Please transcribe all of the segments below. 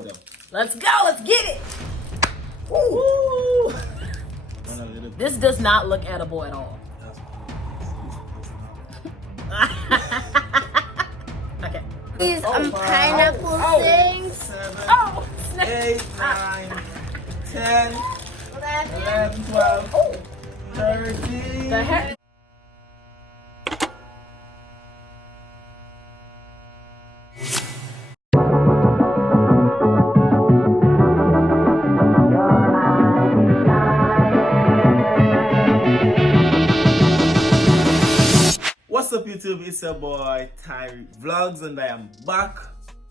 with them. Let's go. Let's get it. Woo! This does not look edible at all. Okay. These pineapple things. 7, Oh, 8, 9, 10, 11, 12, 13. the heck? What's up, YouTube? It's your boy Tyrekevlogs, and I am back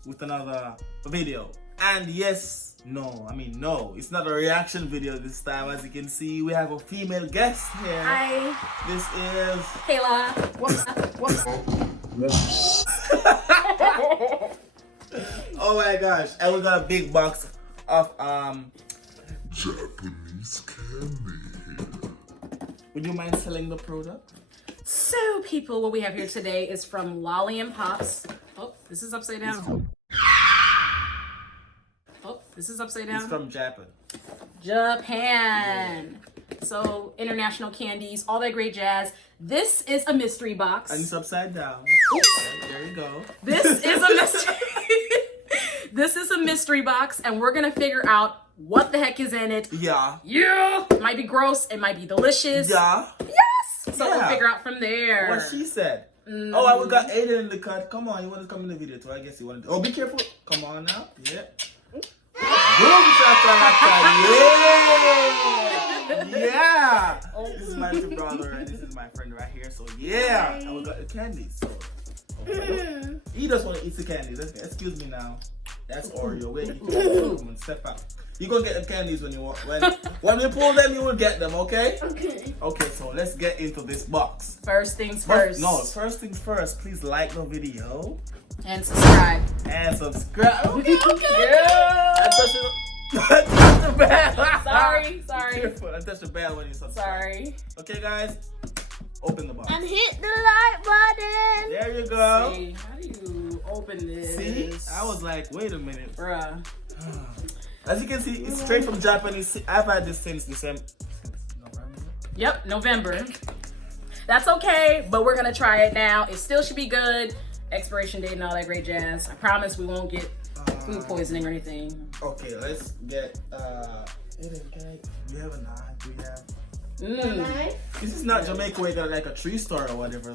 with another video. And yes, no, it's not a reaction video this time. As you can see, we have a female guest here. Hi. This is Kayla. Whoops. oh my gosh, and we got a big box of Japanese candy here. Would you mind selling the product? So, people, what we have here today is from Lolly and Pops. Oh, this is upside down. Oh, this is upside down. It's from Japan. Japan. So, international candies, all that great jazz. This is a mystery box. And it's upside down. Oops. There you go. This is a mystery. This is a mystery box, and we're gonna figure out what the heck is in it. Yeah. Yeah. It might be gross. It might be delicious. Yeah. Yes. So we'll figure out from there. What she said. Oh, we got Aiden in the cut. Come on, you want to come in the video too? I guess you want to. Oh, be careful. Come on now. Yeah. Boom shakalaka. Yeah. Yeah. This is my little brother, and this is my friend right here. So yeah, and we got the candies. So he just want to eat the candies. Excuse me now. That's Oreo. Wait, come on, step out. You gonna get the candies when you want. When we pull them, you will get them. Okay? Okay. Okay. So let's get into this box. First things first. First things first. Please like the video And subscribe. and subscribe. Okay. Yeah. And touch the bell. Sorry. Careful. And touch the bell when you subscribe. Sorry. Okay, guys. Open the box. And hit the like button. There you go. See, how do you open this? See? I was like, wait a minute. Bruh. As you can see, it's straight from Japanese. I've had this since December. Yep, November. That's okay, but we're gonna try it now. It still should be good. Expiration date and all that great jazz. I promise we won't get food poisoning or anything. Okay, let's get Aiden, we have a knife. We have this is not Jamaica where you got like a tree store or whatever.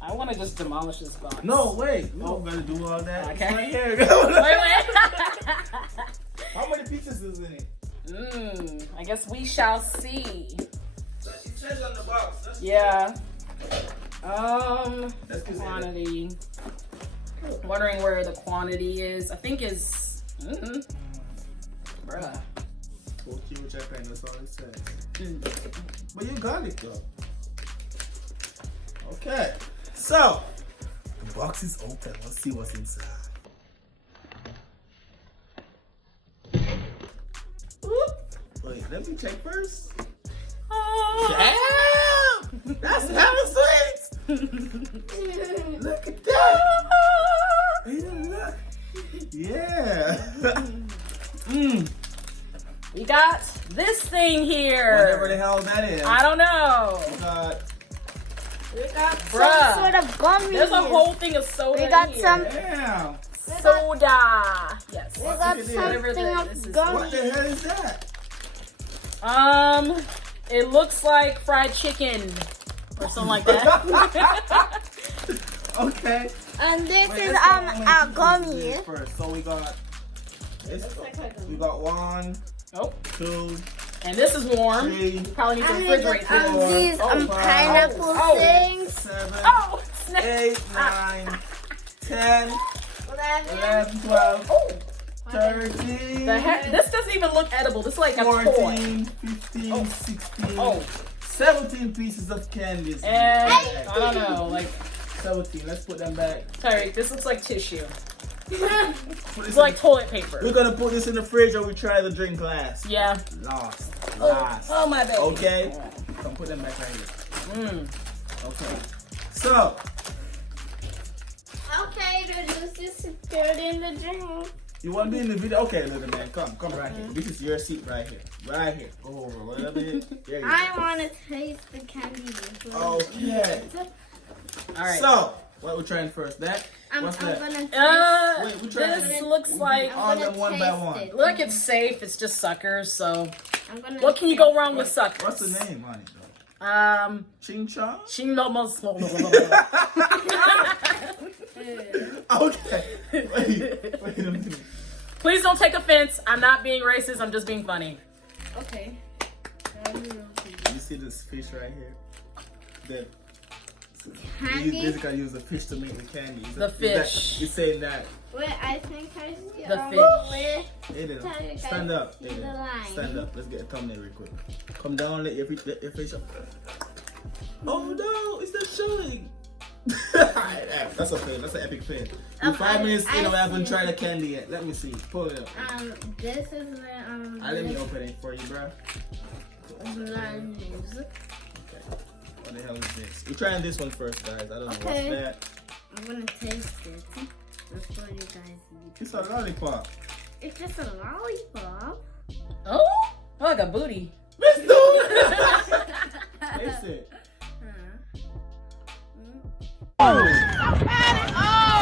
I want to just demolish this box. No, wait. No, we're gonna do all that. Okay. It's right here. Wait. How many pieces is in it? I guess we shall see. It says on the box. Yeah. Quantity. Wondering where the quantity is. I think is. Bruh. Tokyo, Japan. That's all it says. But you got it though. Okay. So the box is open. Let's see what's inside. Wait, let me check first. Oh. Damn! That's hella sweet! Look at that! Look. Yeah! We got this thing here. Whatever the hell that is. I don't know. We We got Some sort of gummy. There's a whole thing of soda. We got here. some Damn! soda. Yes. We got Whatever something this of is. What gummy. the hell is that? It looks like fried chicken or something like that. Okay. And this Wait, is let's go on our to gummy. this first. So we got we got 1, Oh, 2, and this is warm. 3, You probably need to And refrigerate this. these Oh, pineapple oh. things. 7, Oh, 8, 9, 10, 11, 12, Oh, 13, the heck? This doesn't even look edible. This is like a toy. 14, 15, 16, Oh. 17 pieces of candies. And I don't know, like 17. Let's put them back. sorry, this looks like tissue. Put this It's like toilet paper. We're gonna put this in the fridge or we try the drink glass. Yeah. Last. Oh my bad. Okay. Come put them back right here. Okay. So Okay, the juice is stirred in the drink. You want to be in the video? Okay, little man, come right here. This is your seat right here. Right here. Go over a little bit. There you go. I want to taste the candy. Okay. Alright. So, what we're trying first? That? What's that? Gonna taste Wait, we trying This looks like all them one by one. it. look, it's safe. It's just suckers. So, I'm gonna what can you go wrong with suckers? What's the name on it though? Ching Chong? Okay. Wait a minute. Please don't take offense. I'm not being racist. I'm just being funny. Okay. You see this fish right here? That Candy? you basically use the fish to make the candy. The fish. You saying that? Wait, I think I see The fish. Aiden, Tyrekejt, stand up. see the Aiden. line. Stand up. Let's get a thumbnail real quick. Come down, let your fish up. Oh no, it's not showing. That's a fail. That's an epic fail. In 5 minutes in, I haven't tried the candy yet. Let me see. Pull it up. This is the Let me open it for you, bro. lunges. Okay. What the hell is this? We're trying this one first, guys. I don't know Okay. what's that. I'm gonna taste it. That's what you guys eat. It's a lollipop. It's just a lollipop. Oh, like a booty. Let's do it. Taste it.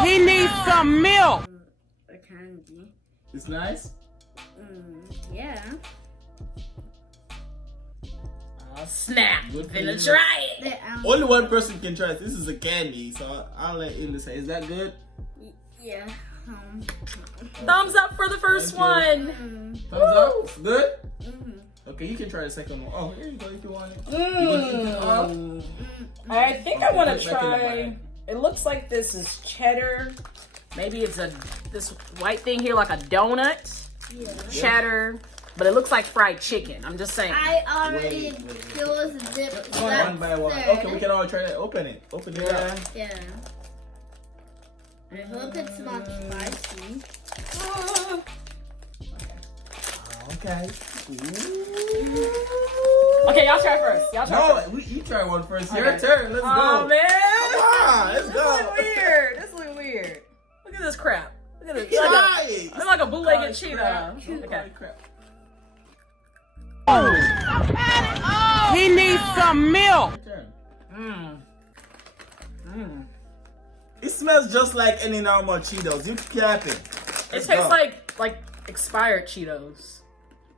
He needs some milk. A candy. It's nice. Yeah. Oh, snap. Good for Finna you. try it. The, Only one person can try it. This is a candy, so I'll let Ilda say. Is that good? yeah. Thumbs up for the first Thank you. one. Thumbs up. It's good. Mm-hmm. Okay, you can try the second one. Oh, here you go if you want it. You gonna eat it all? I think I want to Put it back in the try. bag. It looks like this is cheddar. Maybe it's this white thing here, like a donut. Yeah. Cheddar, but it looks like fried chicken. I'm just saying. I already Wait. chose dip. One by one. third. Okay, we can all try that. Open it. Open it up. Yeah. I hope it's not spicy. Okay. Okay, y'all try first. Y'all try first. No, you try one first. Your Okay. turn. Let's Oh go. man! Come on, let's This go. look weird. This look weird. Look at this crap. Look at this. It's Try it. Look like a bootlegged Crap. Cheeto. Okay. Crap. He needs some milk. Your turn. Mmm. Mmm. It smells just like any normal Cheetos. You capping. It Let's tastes go. like expired Cheetos.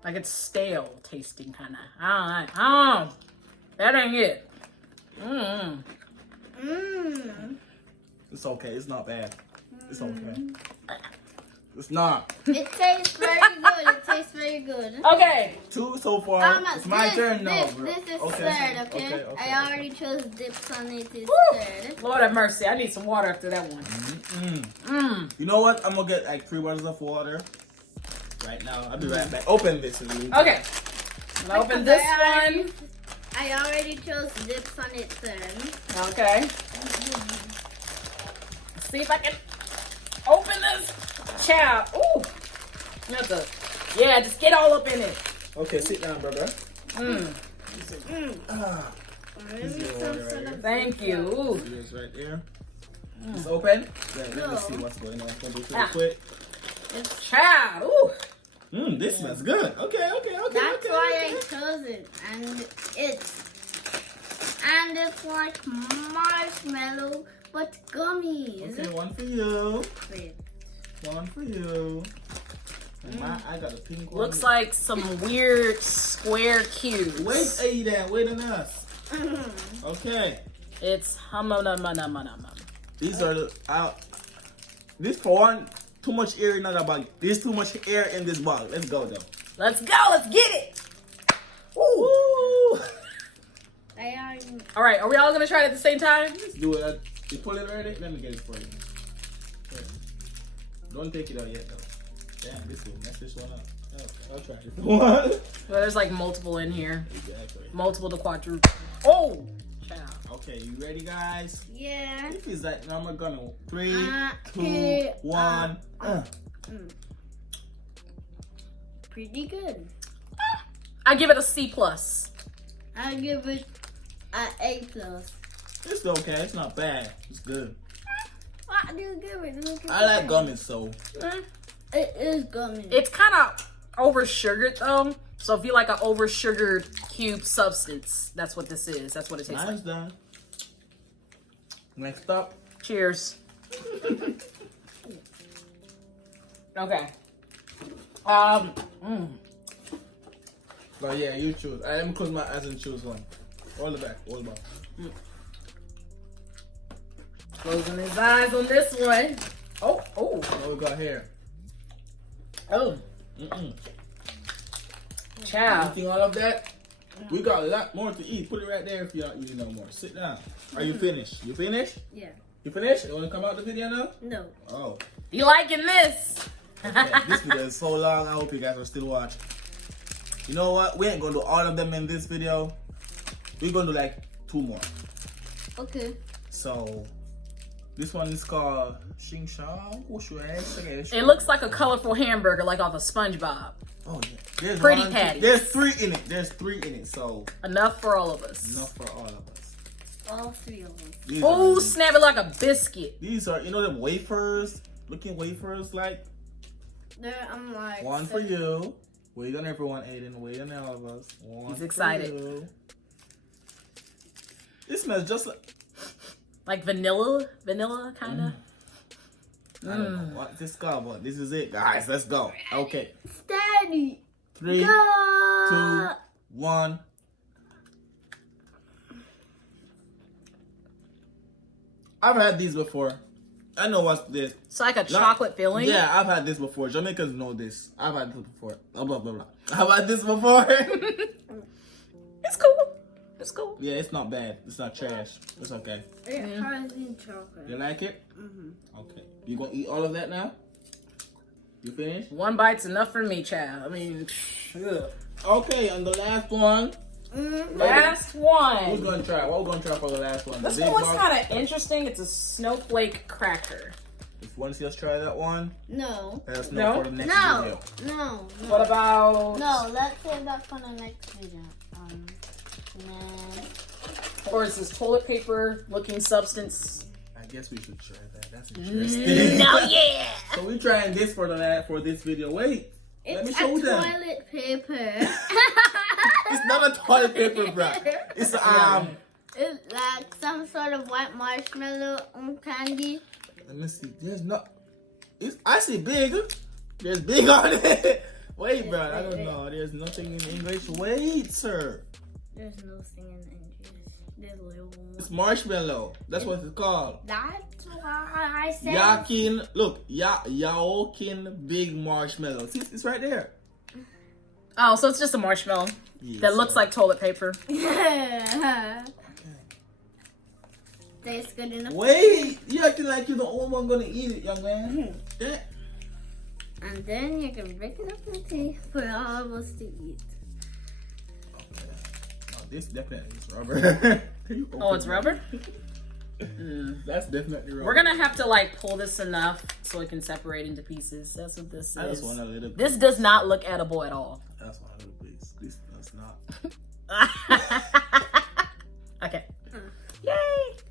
Like it's stale tasting, kind of. I don't know. That ain't it. Mmm. Mmm. It's okay. It's not bad. It's okay. It's not. It tastes very good. It tastes very good. Okay. 2 so far. It's my turn now, bro. This is Okay, third, okay? okay. I already chose dips on it. It's Woo! third. Lord have mercy. I need some water after that one. Mmm. You know what? I'm gonna get like 3 bottles of water right now. I'll be right back. Open this with me. Okay. I'm gonna open this one. I already chose dips on it third. Okay. Let's see if I can open this. Chow. Ooh. That's a, yeah, just get all up in it. Okay, sit down, brother. Mmm. Ah, Maybe Easy some water sort right of Thank you. Ooh. it's right there. It's open. Yeah, let me No. see what's going on. Can do it Ah. real quick. Chow. Ooh. This smells good. Okay. That's okay, why okay. I chose it. And it's like marshmallow but gummies. Okay, one for you. Wait. One for you. And I got a pink one. Looks like some weird square cubes. Wait, Aiden. Wait on us. Okay. It's hum. These are the this for one, too much air in the bag. There's too much air in this bag. Let's go though. Let's go. Let's get it. Woo! All right. Are we all gonna try it at the same time? Let's do it. You pull it already? Let me get it for you. Wait. Don't take it out yet though. Damn, this one. Mess this one up. Okay, I'll try this one. Well, there's like multiple in here. Exactly. Multiple to quadruple. Oh. Chow. Okay, you ready, guys? Yeah. If it's like number gonna 3, 2, Okay, 1. Pretty good. I give it a C plus. I'll give it an A+. It's okay. It's not bad. It's good. What do you give it? I like gummies, so It is gummy. It's kind of over sugared though. So if you like an over sugared cube substance, that's what this is. That's what it tastes Mine's done. Next up. like. Cheers. Okay. But yeah, you choose. Let me close my eyes and choose one. Roll it back. Roll it back. Closing his eyes on this one. Oh. What we got here? Oh. Child. Eating all of that? We got a lot more to eat. Put it right there if you're not eating no more. Sit down. Are you finished? You finished? Yeah. You finished? You want to come out the video now? No. Oh. You liking this? Okay. This video is so long. I hope you guys are still watching. You know what? We ain't going to do all of them in this video. We're going to do like 2 more. Okay. So, this one is called Xing Shao. It looks like a colorful hamburger, like off of SpongeBob. Oh, yeah. There's Pretty 1, 2, patties. There's 3 in it. There's 3 in it. So, Enough for all of us. enough for all of us. All 3 of them. These Oh, are, snap it like a biscuit. these are, you know, them wafers? Looking wafers like I'm like. one for you. Wait on everyone, Aiden. Wait on all of us. One He's excited. For you. It smells just like Vanilla kind of. I don't know what this is called, but this is it, guys. Let's go. Okay. Steady. 3, Go. 2, 1. I've had these before. I know what's this. It's like a chocolate filling. Yeah, I've had this before. Jamaicans know this. I've had this before. Blah, blah, blah, blah. I've had this before. It's cool. It's cool. Yeah, it's not bad. It's not trash. It's okay. It has in chocolate. You like it? Mm-hmm. Okay. You gonna eat all of that now? You finished? 1 bite's enough for me, child. I mean, ugh. Okay, and the last one. Last Who's one. gonna try? What we gonna try for the last one? This The one big looks box? kind of interesting. It's a snowflake cracker. If you want to see us try that one, No. let us know No? for the next No. video. No. What about? No, let's save that for the next video. Or is this toilet paper looking substance? I guess we should try that. That's interesting. No, yeah. So we're trying this for this video. Wait, let me It's show a them. toilet paper. It's not a toilet paper, bro. It's It's like some sort of white marshmallow candy. Let me see. There's not. I see big. There's big on it. Wait, bro. I don't know. There's nothing in English. Wait, sir. There's no thing in English. There's little one. It's marshmallow. That's what it's called. That's why I said. Yakin. Look, Yaokin big marshmallow. See, it's right there. Oh, so it's just a marshmallow Yeah, that looks like toilet paper. Tastes good enough. Wait, you acting like you're the only one gonna eat it, young man. Yeah. And then you can break it up and tea for all of us to eat. Okay. Oh, this definitely is rubber. Oh, it's rubber? That's definitely rubber. We're gonna have to like pull this enough so it can separate into pieces. That's what this I is. just want a little piece. This does not look edible at all. That's one little piece. This does not. Okay. Yay!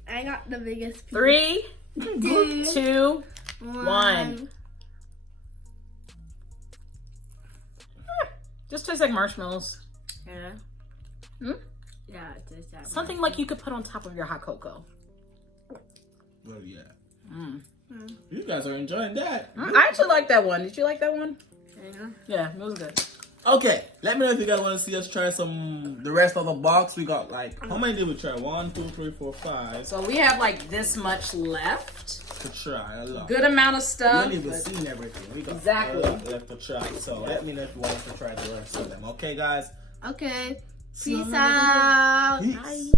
I got the biggest piece. 3, 2, 2, 1. Just tastes like marshmallows. Yeah. Hmm? Yeah, it tastes like Something like you could put on top of your hot cocoa. Well, yeah. Mm. You guys are enjoying that. I actually like that one. Did you like that one? Yeah. Yeah, it was good. Okay, let me know if you guys want to see us try the rest of the box. We got like, how many did we try? 1, 2, 3, 4, 5. So we have like this much left. To try a lot. Good amount of We stuff. haven't even seen everything. We got Exactly. a lot left to try. So let me know if you want us to try the rest of them. Okay, guys? Okay. Peace out. Peace. Bye.